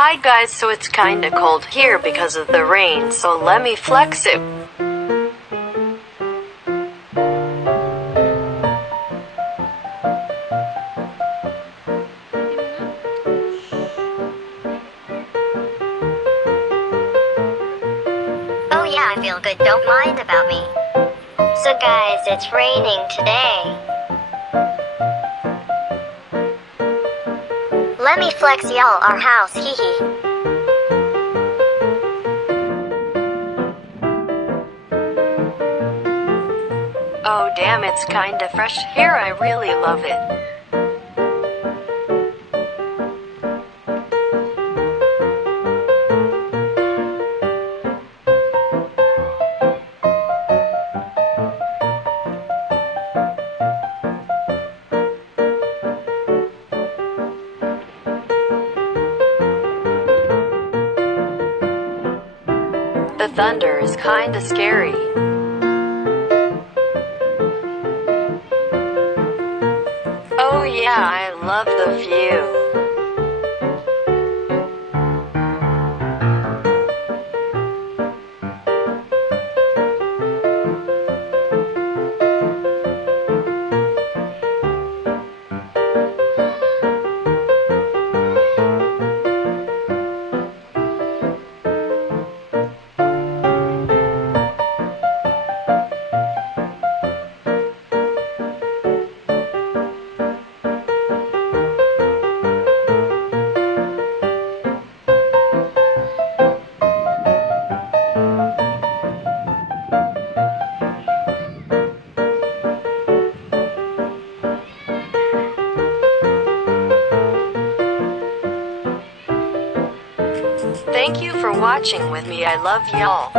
Hi guys, so it's kinda cold here because of the rain, so let me flex it. Oh yeah, I feel good, don't mind about me. So guys, it's raining today. Let me flex y'all our house, hee hee. Oh damn, it's kinda fresh here, I really love it. The thunder is kinda scary. Oh yeah, I love the view. Thank you for watching with me, I love y'all.